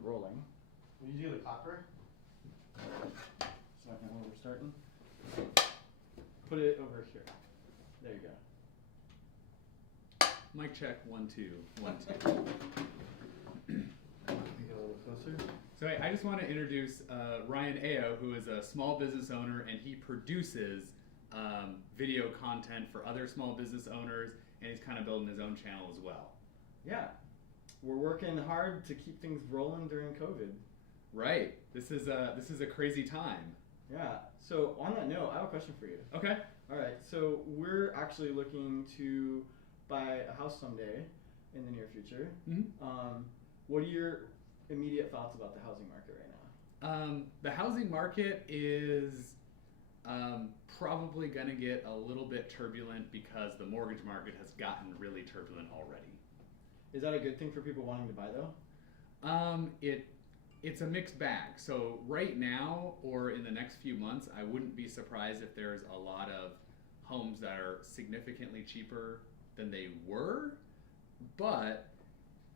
and rolling. Will you do the copper? Second when we're starting. Put it over here. There you go. Mic check, 1, 2, 1, 2. Get a little closer. So I just want to introduce Ryan Ao, who is a small business owner, and he produces video content for other small business owners, and he's kind of building his own channel as well. Yeah. We're working hard to keep things rolling during COVID. Right. This is a crazy time. Yeah. So on that note, I have a question for you. Okay. All right. So we're actually looking to buy a house someday in the near future. Mm-hmm. What are your immediate thoughts about the housing market right now? The housing market is probably going to get a little bit turbulent because the mortgage market has gotten really turbulent already. Is that a good thing for people wanting to buy though? It's a mixed bag. So right now or in the next few months, I wouldn't be surprised if there's a lot of homes that are significantly cheaper than they were. But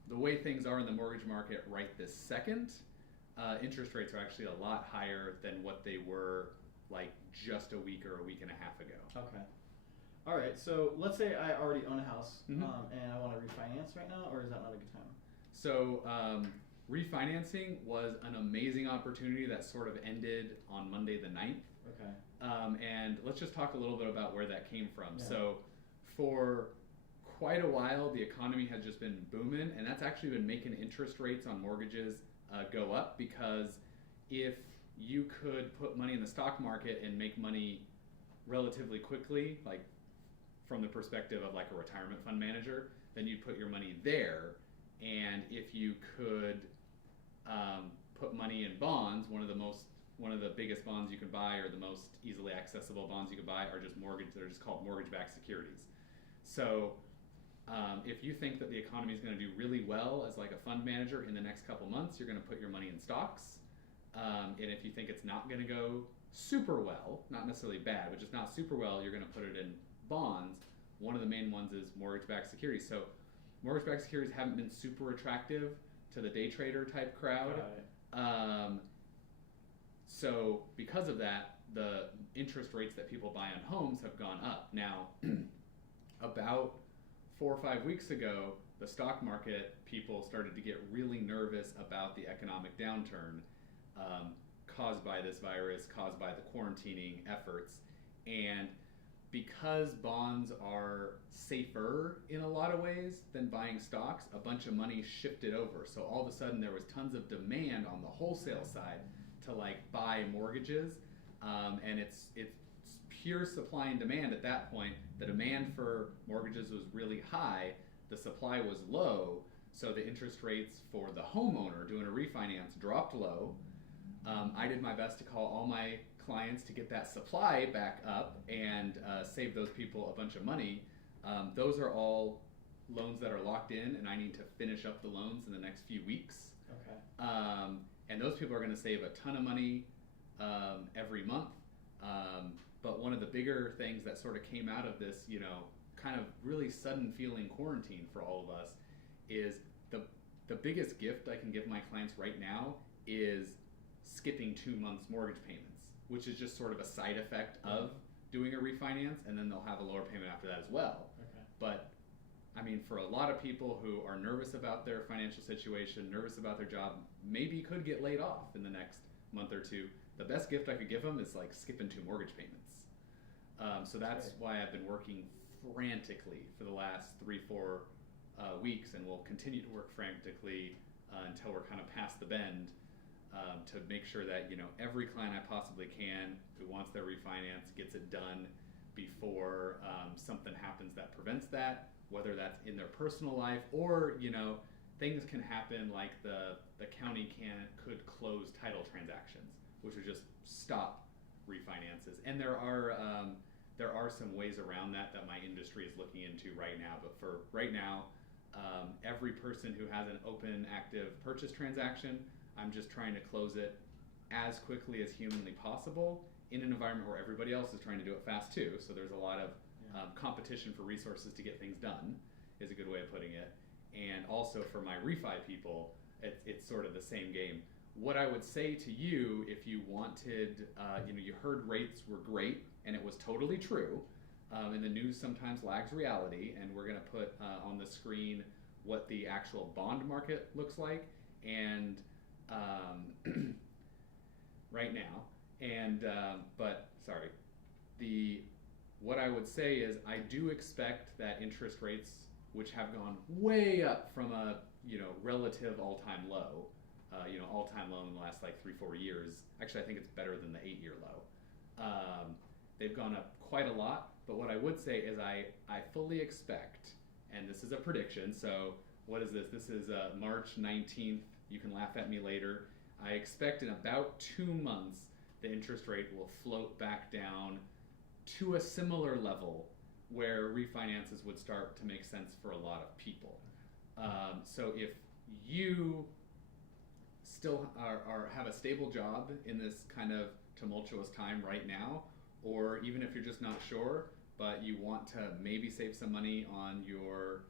the way things are in the mortgage market right this second, interest rates are actually a lot higher than what they were like just a week or a week and a half ago. Okay. All right. So let's say I already own a house Mm-hmm. and I want to refinance right now, or is that not a good time? So refinancing was an amazing opportunity that sort of ended on Monday the 9th. Okay. And let's just talk a little bit about where that came from. Yeah. So for quite a while, the economy has just been booming, and that's actually been making interest rates on mortgages go up, because if you could put money in the stock market and make money relatively quickly, like from the perspective of like a retirement fund manager, then you'd put your money there. And if you could put money in bonds, one of the biggest bonds you can buy, or the most easily accessible bonds you can buy, are just they're just called mortgage-backed securities. So if you think that the economy is going to do really well as like a fund manager in the next couple months, you're going to put your money in stocks. And if you think it's not going to go super well, not necessarily bad, but just not super well, you're going to put it in bonds. One of the main ones is mortgage-backed securities. So mortgage-backed securities haven't been super attractive to the day trader type crowd. So because of that, the interest rates that people buy on homes have gone up. Now, about 4 or 5 weeks ago, the stock market people started to get really nervous about the economic downturn caused by this virus, caused by the quarantining efforts. And because bonds are safer in a lot of ways than buying stocks, a bunch of money shifted over. So all of a sudden there was tons of demand on the wholesale side to like buy mortgages, and it's pure supply and demand at that point. The demand for mortgages was really high, the supply was low, so the interest rates for the homeowner doing a refinance dropped low. I did my best to call all my clients to get that supply back up and save those people a bunch of money. Those are all loans that are locked in, and I need to finish up the loans in the next few weeks. Okay. And those people are going to save a ton of money every month. But one of the bigger things that sort of came out of this, kind of really sudden feeling quarantine for all of us, is the biggest gift I can give my clients right now is skipping 2 months mortgage payments, which is just sort of a side effect of doing a refinance, and then they'll have a lower payment after that as well. Okay. But I mean, for a lot of people who are nervous about their financial situation, nervous about their job, maybe could get laid off in the next month or two, the best gift I could give them is like skipping 2 mortgage payments. So that's why I've been working frantically for the last 3-4 weeks, and will continue to work frantically until we're kind of past the bend, to make sure that every client I possibly can who wants their refinance gets it done before something happens that prevents that, whether that's in their personal life or things can happen like the county could close title transactions, which would just stop refinances. And there are some ways around that my industry is looking into right now. But for right now, every person who has an open, active purchase transaction, I'm just trying to close it as quickly as humanly possible in an environment where everybody else is trying to do it fast too. So there's a lot of competition for resources to get things done, is a good way of putting it. And also for my refi people, it's sort of the same game. What I would say to you, if you wanted, you heard rates were great, and it was totally true. And the news sometimes lags reality, and we're going to put on the screen what the actual bond market looks like, and right now. And but sorry, what I would say is I do expect that interest rates, which have gone way up from a relative all-time low, all-time low in the last like 3-4 years. Actually, I think it's better than the 8-year low. They've gone up quite a lot. But what I would say is I fully expect, and this is a prediction, so what is this? This is March 19th. You can laugh at me later. I expect in about 2 months, the interest rate will float back down to a similar level where refinances would start to make sense for a lot of people. So if you still have a stable job in this kind of tumultuous time right now, or even if you're just not sure, but you want to maybe save some money on your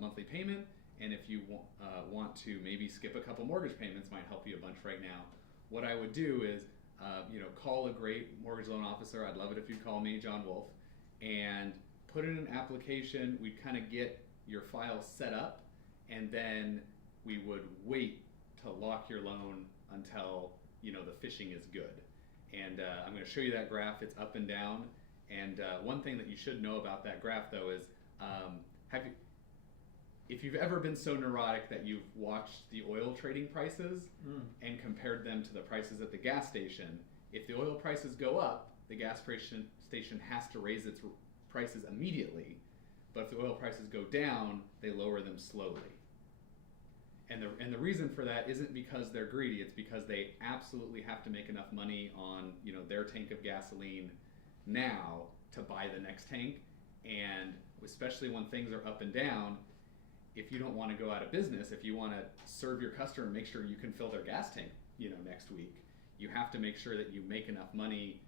monthly payment, and if you want to maybe skip a couple mortgage payments, might help you a bunch right now. What I would do is, call a great mortgage loan officer. I'd love it if you'd call me, John Wolf, and put in an application. We'd kind of get your file set up, and then we would wait to lock your loan until the fishing is good. And I'm going to show you that graph. It's up and down. And one thing that you should know about that graph, though, is if you've ever been so neurotic that you've watched the oil trading prices and compared them to the prices at the gas station, if the oil prices go up, the gas station has to raise its prices immediately. But if the oil prices go down, they lower them slowly. And the reason for that isn't because they're greedy. It's because they absolutely have to make enough money on their tank of gasoline now to buy the next tank. And especially when things are up and down, if you don't want to go out of business, if you want to serve your customer and make sure you can fill their gas tank next week, you have to make sure that you make enough money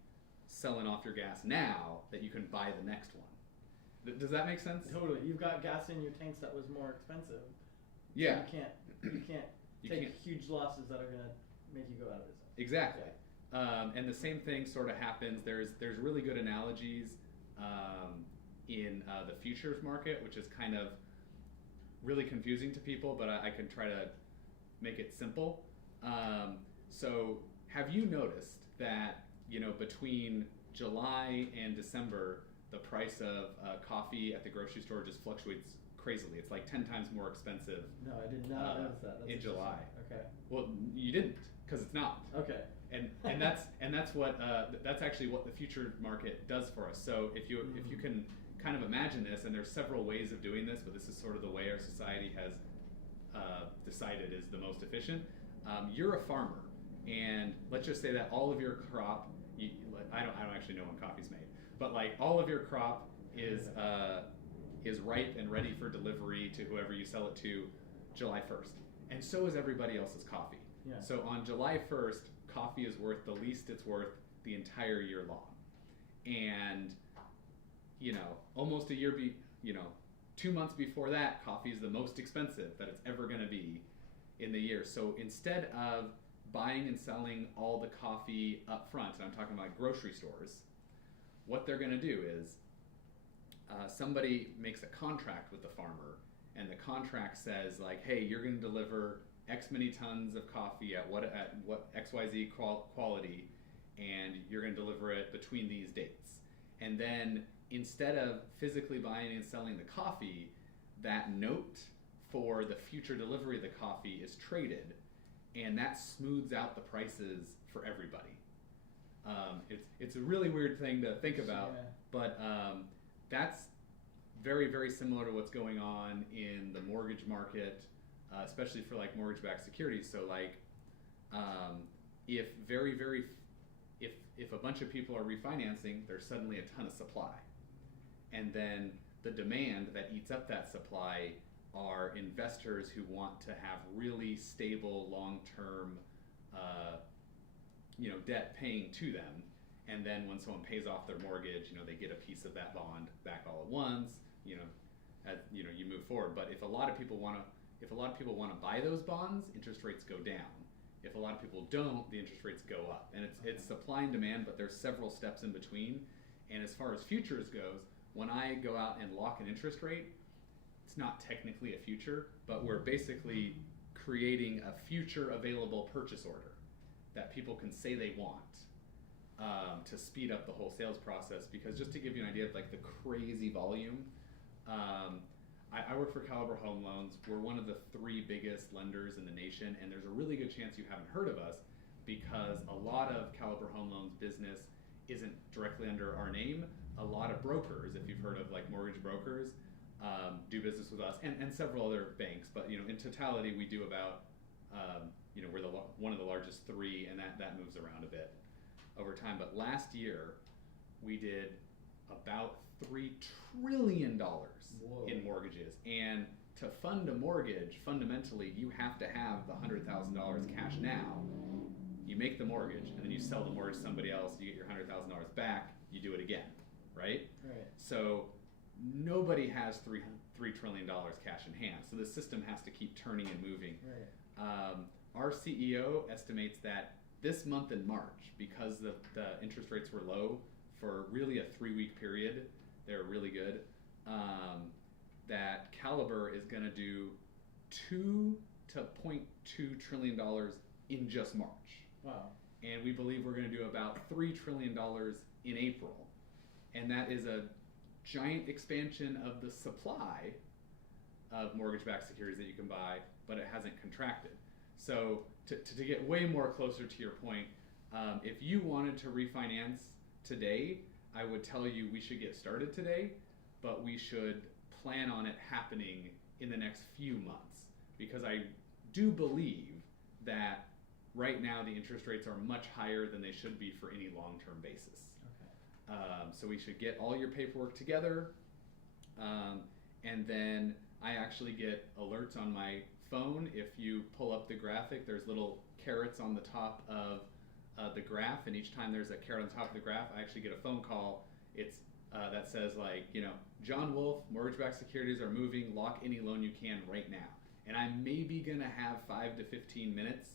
selling off your gas now that you can buy the next one. Does that make sense? Totally. You've got gas in your tanks that was more expensive. Yeah. So you can't take huge losses that are going to make you go out of business. Exactly. And the same thing sort of happens. There's really good analogies in the futures market, which is kind of really confusing to people, but I can try to make it simple. So have you noticed that between July and December, the price of coffee at the grocery store just fluctuates crazily? It's like 10 times more expensive. No, I did not notice that. That's in July. Okay. Well, you didn't, because it's not. Okay. And that's what that's actually what the future market does for us. So if you can kind of imagine this, and there's several ways of doing this, but this is sort of the way our society has decided is the most efficient. You're a farmer, and let's just say that all of your crop, I don't actually know when coffee's made, but like all of your crop is ripe and ready for delivery to whoever you sell it to July 1st. And so is everybody else's coffee. Yeah. So on July 1st, coffee is worth the least it's worth the entire year long. And, almost a year, 2 months before that, coffee is the most expensive that it's ever going to be in the year. So instead of buying and selling all the coffee up front, and I'm talking about grocery stores, what they're going to do is somebody makes a contract with the farmer, and the contract says like, hey, you're going to deliver X many tons of coffee at what XYZ quality, and you're going to deliver it between these dates. And then instead of physically buying and selling the coffee, that note for the future delivery of the coffee is traded, and that smooths out the prices for everybody. It's a really weird thing to think about, Yeah. but that's very, very similar to what's going on in the mortgage market, especially for like mortgage-backed securities. So like, if a bunch of people are refinancing, there's suddenly a ton of supply, and then the demand that eats up that supply are investors who want to have really stable, long-term, debt paying to them. And then when someone pays off their mortgage, they get a piece of that bond back all at once. As you move forward. But if a lot of people want to, if a lot of people want to buy those bonds, interest rates go down. If a lot of people don't, the interest rates go up. And it's supply and demand, but there's several steps in between. And as far as futures goes, when I go out and lock an interest rate, it's not technically a future, but we're basically creating a future available purchase order that people can say they want, to speed up the whole sales process. Because just to give you an idea of like the crazy volume, I work for Caliber Home Loans. We're one of the 3 biggest lenders in the nation, and there's a really good chance you haven't heard of us because a lot of Caliber Home Loans business isn't directly under our name. A lot of brokers, if you've heard of like mortgage brokers, do business with us, and several other banks. But in totality, we do about we're one of the largest 3, and that moves around a bit over time. But last year, we did about $3 trillion Whoa. in mortgages. And to fund a mortgage, fundamentally, you have to have the $100,000 cash now. You make the mortgage, and then you sell the mortgage to somebody else, you get your $100,000 back, you do it again, right? Right. So nobody has $3 trillion cash in hand. So the system has to keep turning and moving. Right. Our CEO estimates that this month in March, because the interest rates were low for really a 3-week period, they're really good, that Caliber is going to do $2 to $0.2 trillion in just March. Wow. And we believe we're going to do about $3 trillion in April. And that is a giant expansion of the supply of mortgage-backed securities that you can buy, but it hasn't contracted. So to get way more closer to your point, if you wanted to refinance today, I would tell you we should get started today, but we should plan on it happening in the next few months, because I do believe that right now the interest rates are much higher than they should be for any long-term basis. Okay. So we should get all your paperwork together, and then I actually get alerts on my phone. If you pull up the graphic, there's little carrots on the top of the graph, and each time there's a carrot on top of the graph, I actually get a phone call. It's that says like, John Wolf, mortgage-backed securities are moving, lock any loan you can right now. And I'm maybe gonna have 5 to 15 minutes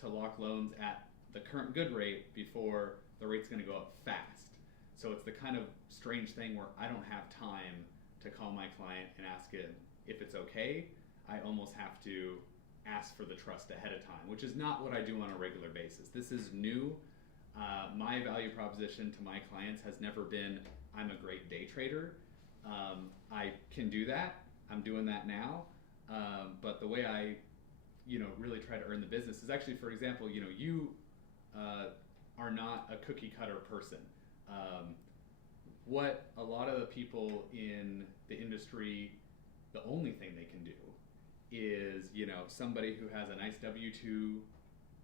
to lock loans at the current good rate before the rate's gonna go up fast. So it's the kind of strange thing where I don't have time to call my client and ask him if it's okay. I almost have to ask for the trust ahead of time, which is not what I do on a regular basis. This is new. My value proposition to my clients has never been, I'm a great day trader. I can do that. I'm doing that now. But the way I, really try to earn the business is actually, for example, you are not a cookie cutter person. What a lot of the people in the industry, the only thing they can do is, somebody who has a nice W-2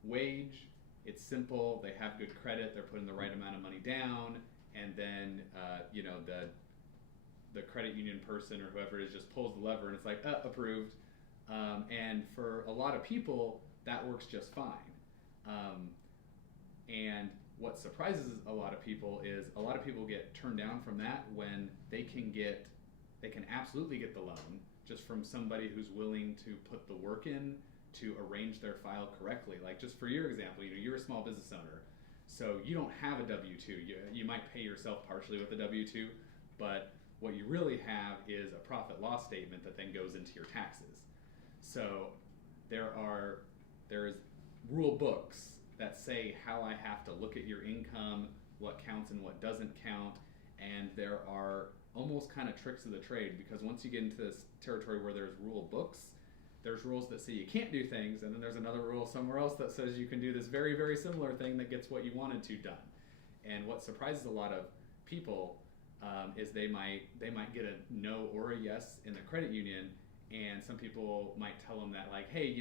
wage. It's simple. They have good credit. They're putting the right amount of money down, and then the credit union person or whoever it is just pulls the lever, and it's like approved. And for a lot of people, that works just fine. And what surprises a lot of people is a lot of people get turned down from that when they can absolutely get the loan just from somebody who's willing to put the work in to arrange their file correctly. Like just for your example, you're a small business owner, so you don't have a W-2. You might pay yourself partially with a W-2, but what you really have is a profit loss statement that then goes into your taxes. So there's rule books that say how I have to look at your income, what counts and what doesn't count, and there are almost kind of tricks of the trade, because once you get into this territory where there's rule books, there's rules that say you can't do things, and then there's another rule somewhere else that says you can do this very, very similar thing that gets what you wanted to done. And what surprises a lot of people is they might get a no or a yes in the credit union, and some people might tell them that like, hey,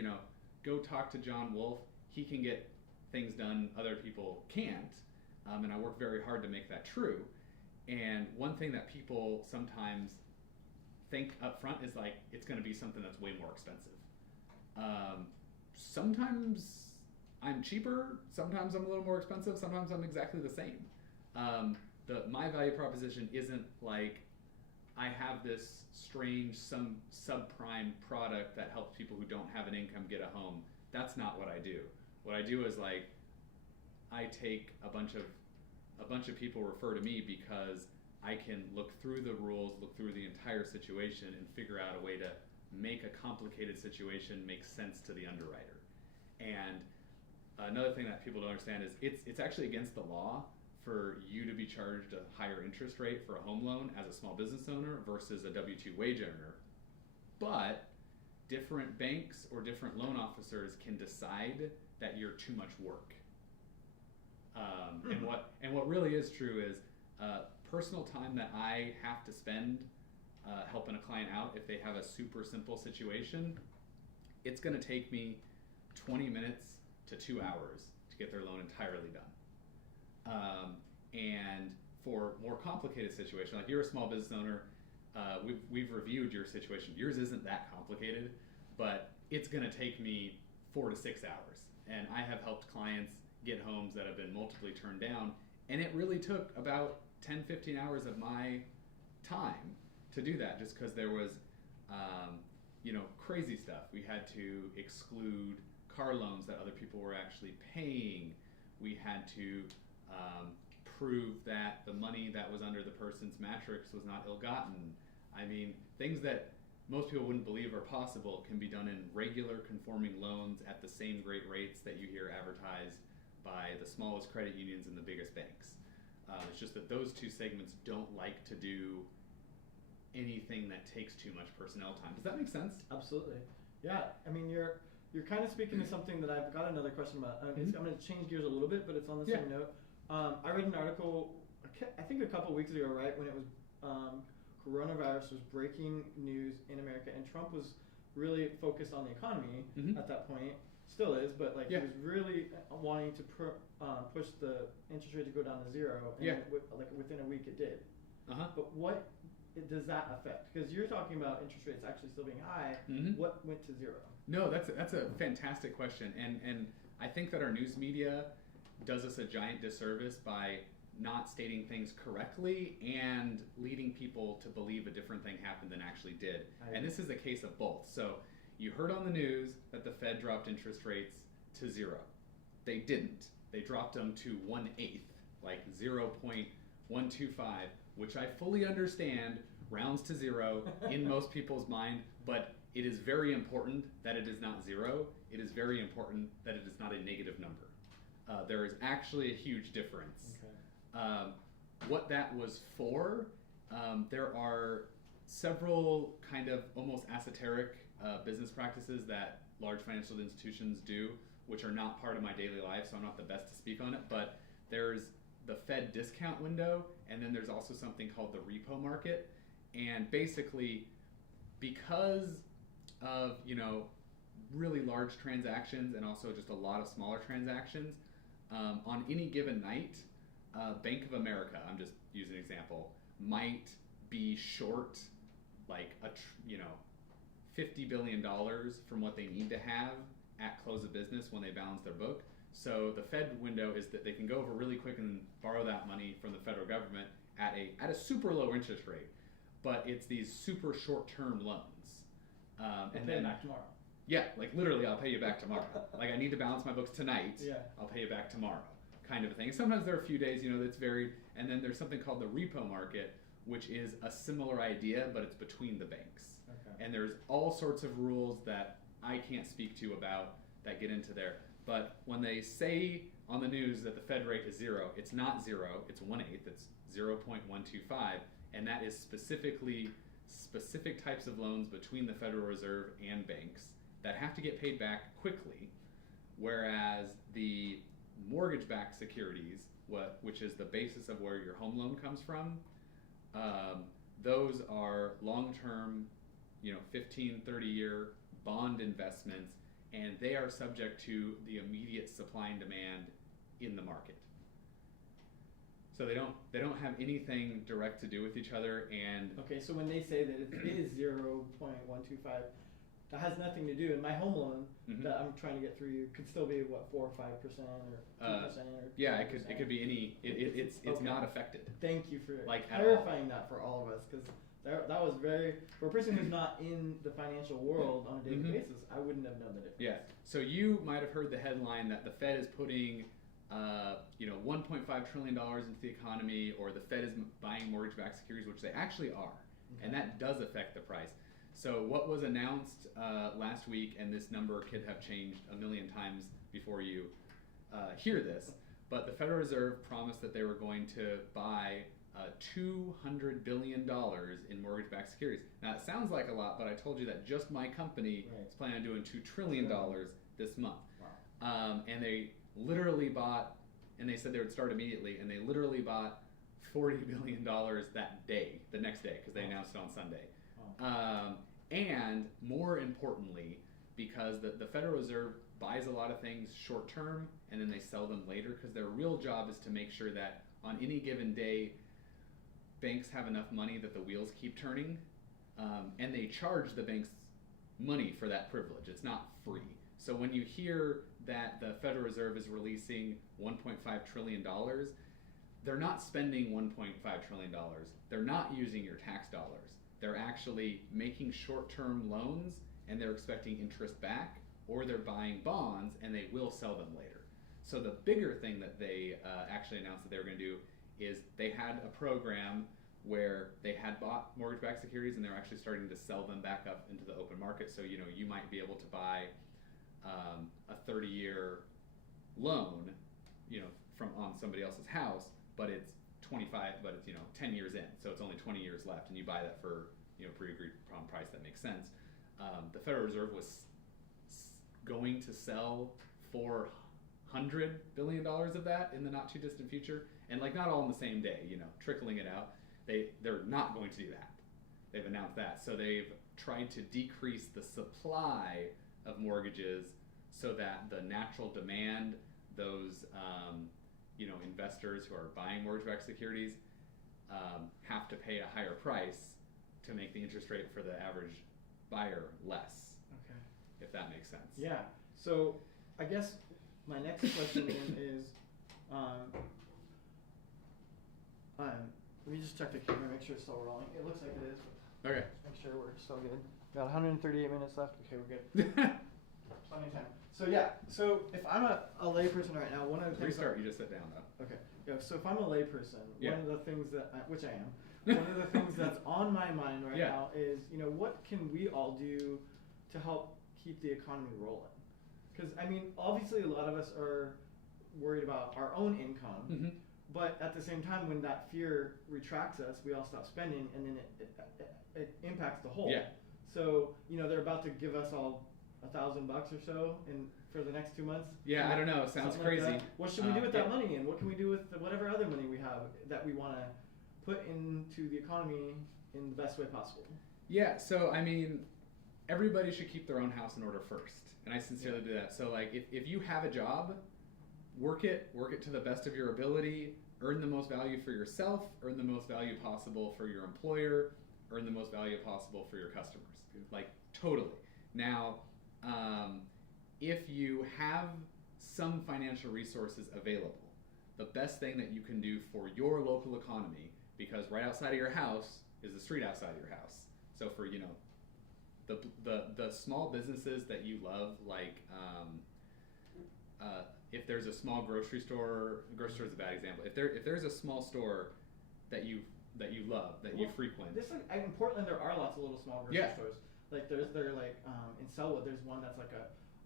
go talk to John Wolf. He can get things done other people can't, and I work very hard to make that true. And one thing that people sometimes think up front is like, it's going to be something that's way more expensive. Sometimes I'm cheaper, sometimes I'm a little more expensive, sometimes I'm exactly the same. My value proposition isn't like I have this strange some subprime product that helps people who don't have an income get a home. That's not what I do. What I do is like I take a bunch of people refer to me because I can look through the rules, look through the entire situation, and figure out a way to make a complicated situation make sense to the underwriter. And another thing that people don't understand is it's actually against the law for you to be charged a higher interest rate for a home loan as a small business owner versus a W-2 wage earner. But different banks or different loan officers can decide that you're too much work. And what really is true is personal time that I have to spend helping a client out if they have a super simple situation, it's going to take me 20 minutes to 2 hours to get their loan entirely done. And for more complicated situations, like you're a small business owner, we've reviewed your situation. Yours isn't that complicated, but it's going to take me 4 to 6 hours. And I have helped clients get homes that have been multiply turned down, and it really took about 10, 15 hours of my time to do that, just because there was, crazy stuff. We had to exclude car loans that other people were actually paying. We had to prove that the money that was under the person's mattress was not ill-gotten. I mean, things that most people wouldn't believe are possible can be done in regular conforming loans at the same great rates that you hear advertised by the smallest credit unions and the biggest banks. It's just that those two segments don't like to do anything that takes too much personnel time. Does that make sense? Absolutely. Yeah. I mean, you're kind of speaking to something that I've got another question about. I'm going to change gears a little bit, but it's on the same note. I read an article, I think a couple weeks ago, right, when it was coronavirus was breaking news in America, and Trump was really focused on the economy at that point. Still is, but he was really wanting to push the interest rate to go down to zero. And within a week it did. But what does that affect? Because you're talking about interest rates actually still being high. What went to zero? No, that's a fantastic question, and I think that our news media does us a giant disservice by not stating things correctly and leading people to believe a different thing happened than actually did. And this is a case of both. So you heard on the news that the Fed dropped interest rates to zero. They didn't. They dropped them to 1/8, like 0.125, which I fully understand rounds to zero in most people's mind, but it is very important that it is not zero. It is very important that it is not a negative number. There is actually a huge difference. Okay. What that was for, there are several kind of almost esoteric business practices that large financial institutions do, which are not part of my daily life, so I'm not the best to speak on it, but there's the Fed discount window, and then there's also something called the repo market. And basically, because of, really large transactions and also just a lot of smaller transactions, on any given night, Bank of America, I'm just using an example, might be short like $50 billion from what they need to have at close of business when they balance their book. So the Fed window is that they can go over really quick and borrow that money from the federal government at a super low interest rate, but it's these super short-term loans. And pay back tomorrow. Yeah, like literally, I'll pay you back tomorrow. Like I need to balance my books tonight. Yeah. I'll pay you back tomorrow, kind of a thing. And sometimes there are a few days, that's varied. And then there's something called the repo market, which is a similar idea, but it's between the banks. Okay. And there's all sorts of rules that I can't speak to about that get into there. But when they say on the news that the Fed rate is zero, it's not zero, it's 1/8, it's 0.125, and that is specific types of loans between the Federal Reserve and banks that have to get paid back quickly, whereas the mortgage-backed securities, which is the basis of where your home loan comes from, those are long-term, 15, 30-year bond investments, and they are subject to the immediate supply and demand in the market. So they don't have anything direct to do with each other. And okay, so when they say that it is 0.125, that has nothing to do. And my home loan that I'm trying to get through you could still be 4 or 5% or 2% or 2%. Yeah, it could be any. It's okay. Not affected. Thank you for clarifying that for all of us, because That was very, for a person who's not in the financial world on a daily Mhm. basis, I wouldn't have known the difference. Yeah. So you might have heard the headline that the Fed is putting, $1.5 trillion into the economy, or the Fed is buying mortgage-backed securities, which they actually are, and that does affect the price. So what was announced last week, and this number could have changed a million times before you hear this, but the Federal Reserve promised that they were going to buy $200 billion in mortgage-backed securities. Now, it sounds like a lot, but I told you that just my company Right. is planning on doing $2 trillion this month. Wow. And they literally bought, and they said they would start immediately, and they literally bought $40 billion that day, the next day, because they announced it on Sunday. Wow. And more importantly, because the Federal Reserve buys a lot of things short term, and then they sell them later, because their real job is to make sure that on any given day, banks have enough money that the wheels keep turning, and they charge the banks money for that privilege. It's not free. So when you hear that the Federal Reserve is releasing $1.5 trillion, they're not spending $1.5 trillion. They're not using your tax dollars. They're actually making short-term loans, and they're expecting interest back, or they're buying bonds, and they will sell them later. So the bigger thing that they actually announced that they were going to do is they had a program where they had bought mortgage-backed securities, and they're actually starting to sell them back up into the open market. So you might be able to buy a 30-year loan, from on somebody else's house, but it's 10 years in, so it's only 20 years left, and you buy that for pre-agreed upon price that makes sense. The Federal Reserve was going to sell $400 billion of that in the not too distant future, and not all in the same day, trickling it out. They're not going to do that. They've announced that, so they've tried to decrease the supply of mortgages so that the natural demand, those investors who are buying mortgage-backed securities have to pay a higher price to make the interest rate for the average buyer less. Okay. If that makes sense. Yeah. So I guess my next question then is, let me just check the camera, make sure it's still rolling. It looks like it is. But Okay. make sure we're still good. Got 138 minutes left. Okay, we're good. Plenty of time. So yeah. So if I'm a layperson right now, one of the things. Restart. You just sit down though. Okay. Yeah. So if I'm a layperson, Yeah. one of the things which I am, one of the things that's on my mind right Yeah. now is, what can we all do to help keep the economy rolling? Because obviously a lot of us are worried about our own income, Mm-hmm. but at the same time, when that fear retracts us, we all stop spending, and then it impacts the whole. Yeah. So they're about to give us all $1,000 or so for the next 2 months. Yeah, I don't know. It sounds Something like crazy. that. What should we do with that yeah. money, and what can we do with whatever other money we have that we want to put into the economy in the best way possible? Yeah, so everybody should keep their own house in order first, and I sincerely do that. So if you have a job, work it to the best of your ability, earn the most value for yourself, earn the most value possible for your employer, earn the most value possible for your customers. Totally. Now, if you have some financial resources available, the best thing that you can do for your local economy, because right outside of your house is the street outside of your house. So for the small businesses that you love, if there's a small grocery store is a bad example. If there's a small store that you love, that you frequent. In Portland, there are lots of little small grocery Yeah. stores. In Selwood, there's one that's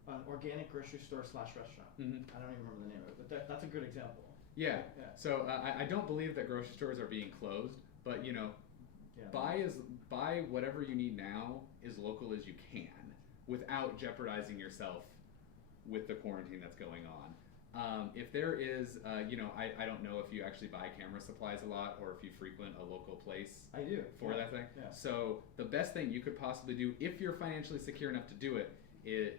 an organic grocery store / restaurant. Mm-hmm. I don't even remember the name of it, but that's a good example. Yeah. Yeah. So I don't believe that grocery stores are being closed, but Yeah. buy whatever you need now as local as you can without jeopardizing yourself with the quarantine that's going on. If there is, I don't know if you actually buy camera supplies a lot or if you frequent a local place I do. for that thing. Yeah. So the best thing you could possibly do, if you're financially secure enough to do it,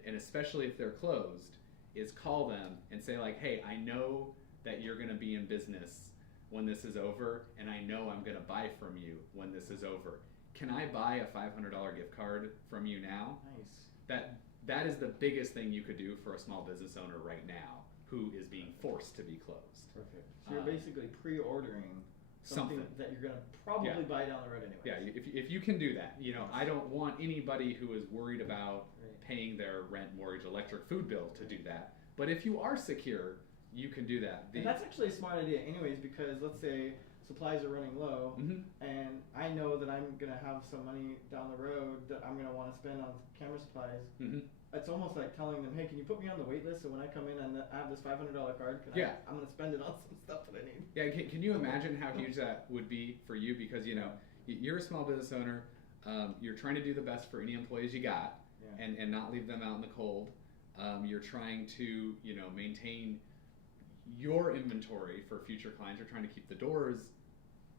and especially if they're closed, is call them and say hey, I know that you're going to be in business when this is over, and I know I'm going to buy from you when this is over. Can I buy a $500 gift card from you now? Nice. That is the biggest thing you could do for a small business owner right now who is being forced to be closed. Perfect. So you're basically pre-ordering something Something. that you're gonna probably Yeah. buy down the road anyway. Yeah, if you can do that, I don't want anybody who is worried about Right. paying their rent, mortgage, electric, food bill to do that. But if you are secure, you can do that. And that's actually a smart idea, anyways, because let's say supplies are running low, Mhm. and I know that I'm gonna have some money down the road that I'm gonna want to spend on camera supplies. Mhm. It's almost like telling them, hey, can you put me on the wait list so when I come in and I have this $500 card, Yeah. I'm gonna spend it on some stuff that I need. Yeah, can you imagine how huge that would be for you? Because you're a small business owner. You're trying to do the best for any employees you got, Yeah. and not leave them out in the cold. You're trying to maintain your inventory for future clients. You're trying to keep the doors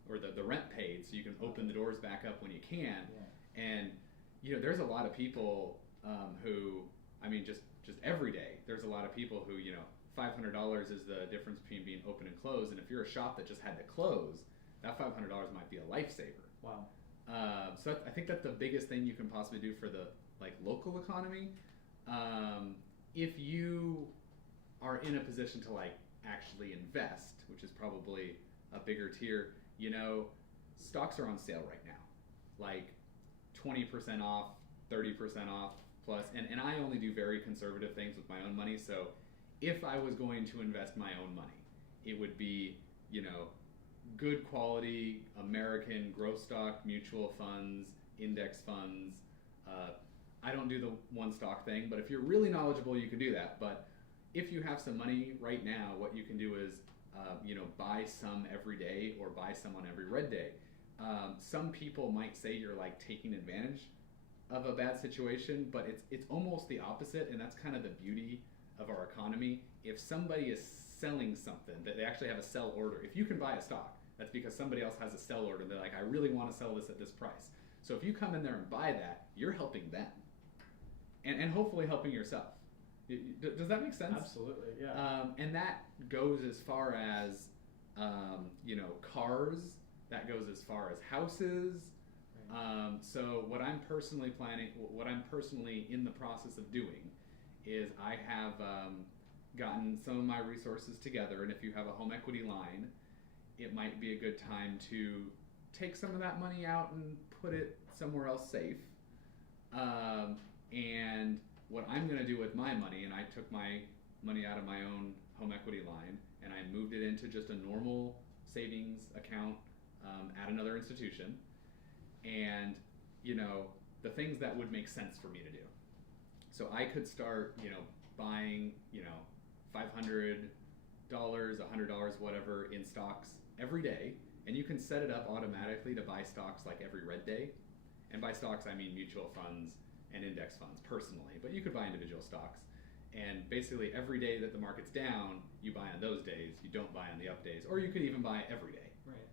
or the rent paid so you can open the doors back up when you can. Yeah. And there's a lot of people who, I mean, just every day, there's a lot of people who $500 is the difference between being open and closed. And if you're a shop that just had to close, that $500 might be a lifesaver. Wow. So I think that's the biggest thing you can possibly do for the local economy. If you are in a position to actually invest, which is probably a bigger tier, stocks are on sale right now, 20% off, 30% off plus, and I only do very conservative things with my own money. So if I was going to invest my own money, it would be good quality American growth stock mutual funds, index funds. I don't do the one stock thing, but if you're really knowledgeable, you can do that. But if you have some money right now, what you can do is buy some every day or buy some on every red day. Some people might say you're taking advantage of a bad situation, but it's almost the opposite, and that's kind of the beauty of our economy. If somebody is selling something, that they actually have a sell order. If you can buy a stock, that's because somebody else has a sell order. They're like, I really want to sell this at this price. So if you come in there and buy that, you're helping them, and hopefully helping yourself. Does that make sense? Absolutely, yeah. And that goes as far as cars. That goes as far as houses. Right. So what I'm personally in the process of doing is I have gotten some of my resources together, and if you have a home equity line, it might be a good time to take some of that money out and put it somewhere else safe. And what I'm going to do with my money, and I took my money out of my own home equity line and I moved it into just a normal savings account at another institution. And the things that would make sense for me to do. So I could start buying $500, $100, whatever in stocks every day, and you can set it up automatically to buy stocks every red day. And by stocks I mean mutual funds and index funds personally, but you could buy individual stocks. And basically every day that the market's down, you buy on those days, you don't buy on the up days, or you could even buy every day. Right.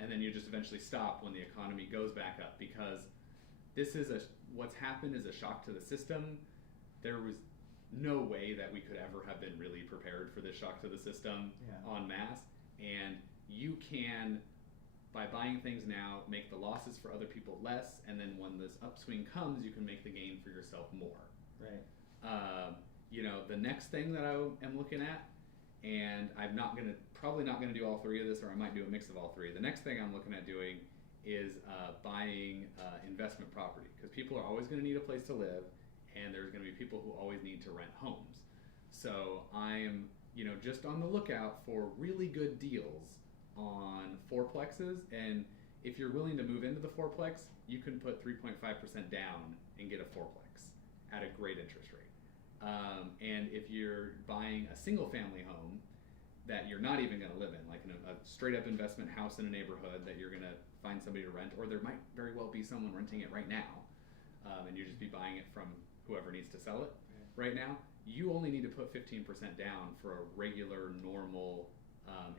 And then you just eventually stop when the economy goes back up, because what's happened is a shock to the system. There was no way that we could ever have been really prepared for this shock to the system en masse. And you can, by buying things now, make the losses for other people less, and then when this upswing comes, you can make the gain for yourself more. Right. The next thing that I am looking at, and I'm probably not gonna do all three of this, or I might do a mix of all three. The next thing I'm looking at doing is buying investment property, because people are always gonna need a place to live, and there's gonna be people who always need to rent homes. So I am, just on the lookout for really good deals on fourplexes, and if you're willing to move into the fourplex, you can put 3.5% down and get a fourplex at a great interest rate. And if you're buying a single family home that you're not even going to live in, like a straight up investment house in a neighborhood that you're going to find somebody to rent, or there might very well be someone renting it right now, and you just be buying it from whoever needs to sell it right now, you only need to put 15% down for a regular, normal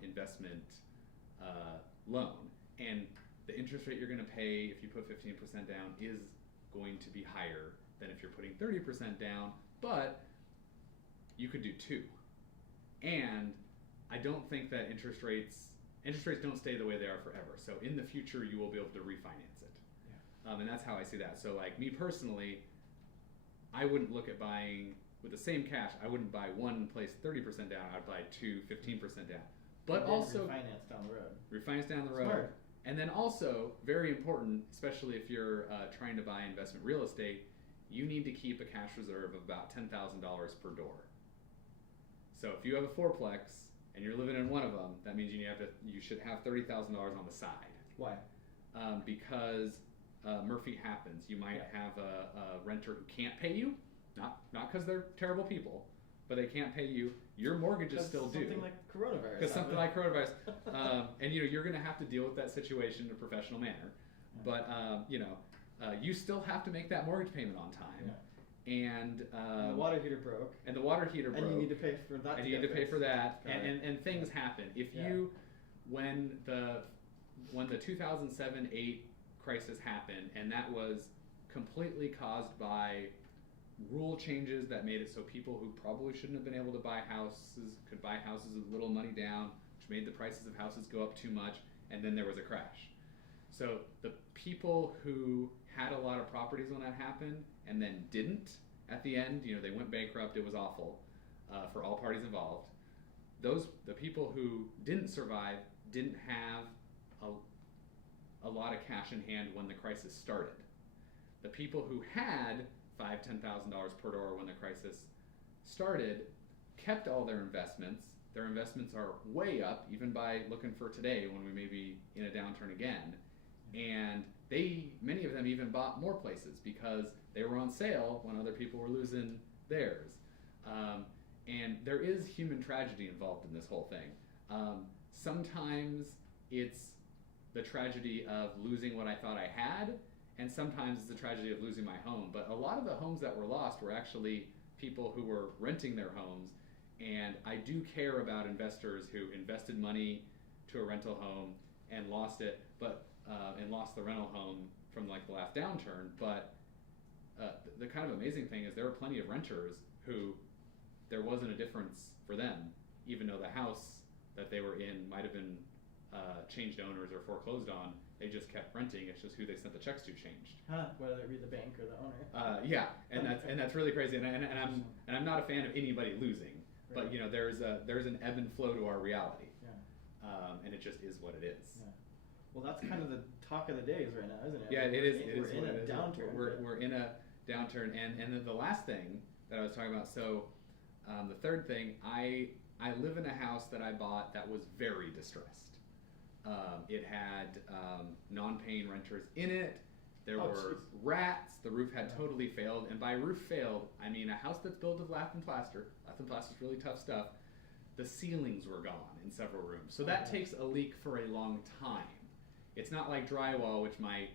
investment loan. And the interest rate you're going to pay if you put 15% down is going to be higher than if you're putting 30% down, but you could do 2. And I don't think that interest rates don't stay the way they are forever. So in the future, you will be able to refinance it. Yeah. And that's how I see that. So me personally, I wouldn't look at buying with the same cash. I wouldn't buy one place 30% down. I'd buy 2 15% down. but And then also refinance down the road. refinance down the road. Smart. And then also, very important, especially if you're trying to buy investment real estate, you need to keep a cash reserve of about $10,000 per door. So if you have a fourplex and you're living in one of them, that means you should have $30,000 on the side. Why? Because Murphy happens. You might have a renter who can't pay you, not because they're terrible people, but they can't pay you. Your mortgage is still due. Something like coronavirus. Because something like coronavirus, and you're going to have to deal with that situation in a professional manner. Yeah. But you still have to make that mortgage payment on time. Yeah. And the water heater broke. And the water heater broke. And you need to pay for that. And you need to pay for that. Got it. And things happen. If you, when the 2007-8 crisis happened, and that was completely caused by rule changes that made it so people who probably shouldn't have been able to buy houses could buy houses with little money down, which made the prices of houses go up too much, and then there was a crash. So the people who had a lot of properties when that happened and then didn't at the end, they went bankrupt, it was awful for all parties involved. The people who didn't survive didn't have a lot of cash in hand when the crisis started. The people who had $5,000, $10,000 per door when the crisis started kept all their investments. Their investments are way up, even by looking for today when we may be in a downturn again. And many of them even bought more places because they were on sale when other people were losing theirs. And there is human tragedy involved in this whole thing. Sometimes it's the tragedy of losing what I thought I had, and sometimes it's the tragedy of losing my home. But a lot of the homes that were lost were actually people who were renting their homes, and I do care about investors who invested money to a rental home and lost it, and lost the rental home from like the last downturn. But the kind of amazing thing is there were plenty of renters who there wasn't a difference for them, even though the house that they were in might have been changed owners or foreclosed on. They just kept renting. It's just who they sent the checks to changed. Whether it be the bank or the owner. And that's really crazy. And I'm not a fan of anybody losing. Right. But there's an ebb and flow to our reality. Yeah. And it just is what it is. Yeah. Well, that's kind of the talk of the days right now, isn't it? Yeah, it is. We're in a downturn. We're in a downturn, and then the last thing that I was talking about. So, the third thing, I live in a house that I bought that was very distressed. It had non-paying renters in it. There were rats. The roof had totally failed, and by roof failed, I mean a house that's built of lath and plaster. Lath and plaster is really tough stuff. The ceilings were gone in several rooms, so that takes a leak for a long time. It's not like drywall, which might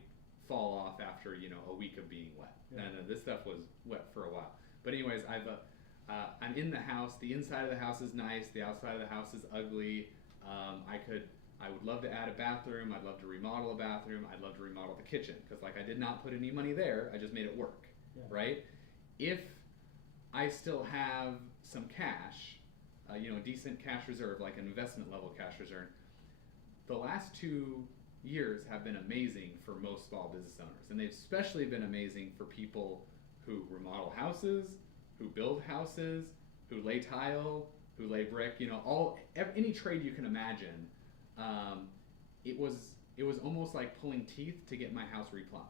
fall off after a week of being wet. Yeah. No, this stuff was wet for a while. But anyways, I'm in the house. The inside of the house is nice. The outside of the house is ugly. I would love to add a bathroom. I'd love to remodel a bathroom. I'd love to remodel the kitchen because I did not put any money there. I just made it work, right? If I still have some cash, a decent cash reserve, like an investment level cash reserve, the last 2 years have been amazing for most small business owners, and they've especially been amazing for people who remodel houses, who build houses, who lay tile, who lay brick. Any trade you can imagine. It was almost like pulling teeth to get my house replumbed.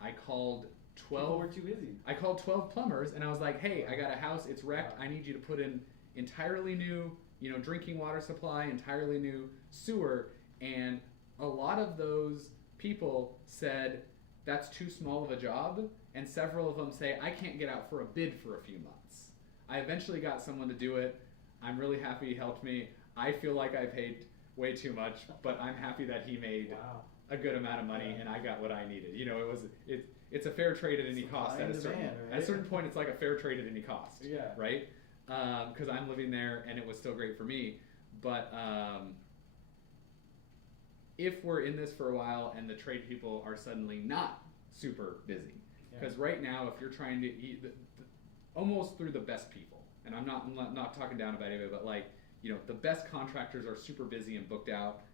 I called 12. People were too busy. I called 12 plumbers, and I was like, "Hey, I got a house. It's wrecked. I need you to put in entirely new, drinking water supply, entirely new sewer." And a lot of those people said that's too small of a job, and several of them say I can't get out for a bid for a few months. I eventually got someone to do it. I'm really happy he helped me. I feel like I paid way too much, but I'm happy that he made a good amount of money and I got what I needed. It's a fair trade at any cost. At a certain point, it's like a fair trade at any cost. Yeah. Right? Because I'm living there and it was still great for me. But if we're in this for a while and the trade people are suddenly not super busy, because right now, if you're trying to eat almost through the best people, and I'm not talking down about anybody, but the best contractors are super busy and booked out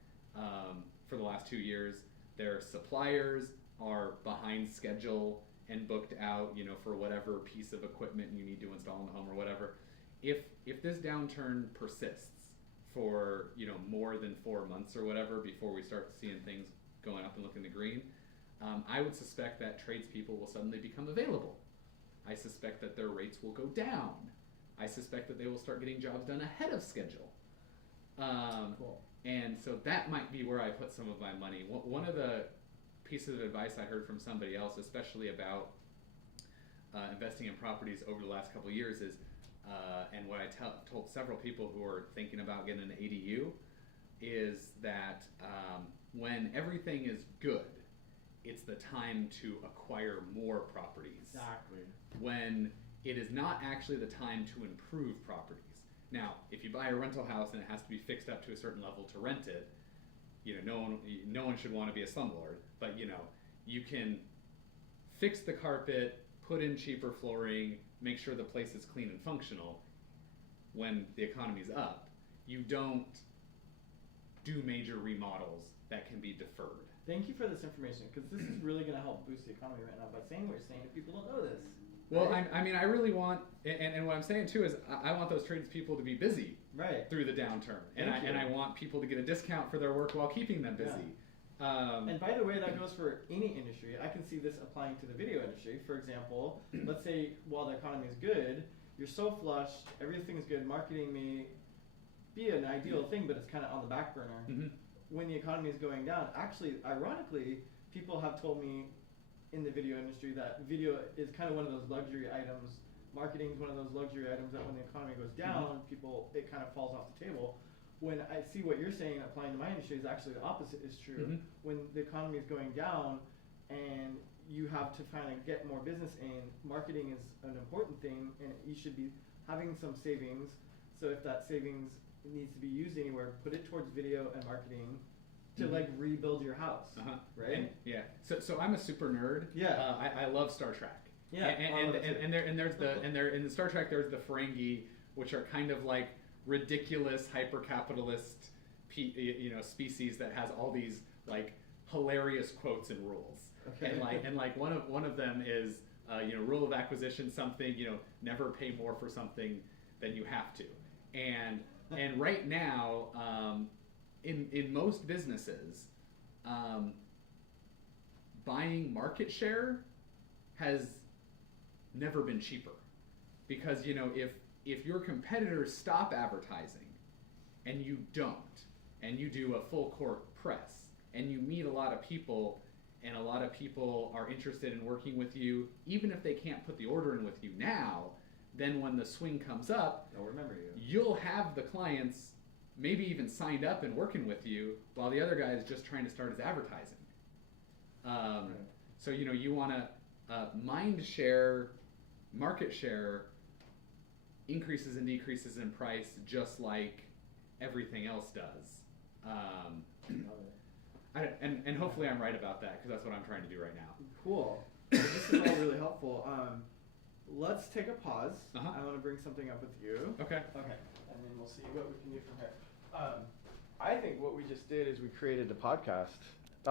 for the last 2 years. Their suppliers are behind schedule and booked out, for whatever piece of equipment you need to install in the home or whatever. If this downturn persists for more than 4 months or whatever before we start seeing things going up and looking the green, I would suspect that tradespeople will suddenly become available. I suspect that their rates will go down. I suspect that they will start getting jobs done ahead of schedule. Cool. And so that might be where I put some of my money. One of the pieces of advice I heard from somebody else, especially about investing in properties over the last couple of years, is, and what I told several people who are thinking about getting an ADU, is that when everything is good, it's the time to acquire more properties. Exactly. When it is not actually the time to improve properties. Now, if you buy a rental house and it has to be fixed up to a certain level to rent it, no one should want to be a slumlord, but you can fix the carpet, put in cheaper flooring, make sure the place is clean and functional when the economy's up. You don't do major remodels that can be deferred. Thank you for this information, because this is really going to help boost the economy right now by saying what you're saying if people don't know this. Well, right? I really want, and what I'm saying too is I want those tradespeople to be busy Right. through the downturn, and Thank you. I want people to get a discount for their work while keeping them busy. And by the way, that goes for any industry. I can see this applying to the video industry. For example, let's say while the economy is good, you're so flush, everything's good, marketing may be an ideal thing, but it's kind of on the back burner. Mm-hmm. When the economy is going down, actually, ironically, people have told me in the video industry that video is kind of one of those luxury items. Marketing is one of those luxury items that when the economy goes down, it kind of falls off the table. When I see what you're saying applying to my industry is actually the opposite is true. Mm-hmm. When the economy is going down and you have to kind of get more business in, marketing is an important thing, and you should be having some savings. So if that savings needs to be used anywhere, put it towards video and marketing to Mm-hmm. like rebuild your house, right? And, yeah. So I'm a super nerd. Yeah. I love Star Trek. Yeah. And in the Star Trek there's the Ferengi, which are kind of like ridiculous hyper capitalist species that has all these like hilarious quotes and rules. Okay. And like one of them is rule of acquisition, something, never pay more for something than you have to. And right now, in most businesses, buying market share has never been cheaper, because if your competitors stop advertising and you don't, and you do a full court press and you meet a lot of people, and a lot of people are interested in working with you, even if they can't put the order in with you now, then when the swing comes up, They'll remember you. you'll have the clients maybe even signed up and working with you while the other guy is just trying to start his advertising. So you want to mind share, market share increases and decreases in price just like everything else does. And hopefully I'm right about that, because that's what I'm trying to do right now. Cool. This is all really helpful. Let's take a pause. Uh-huh. I want to bring something up with you. Okay. Okay, and then we'll see what we can do from here. I think what we just did is we created a podcast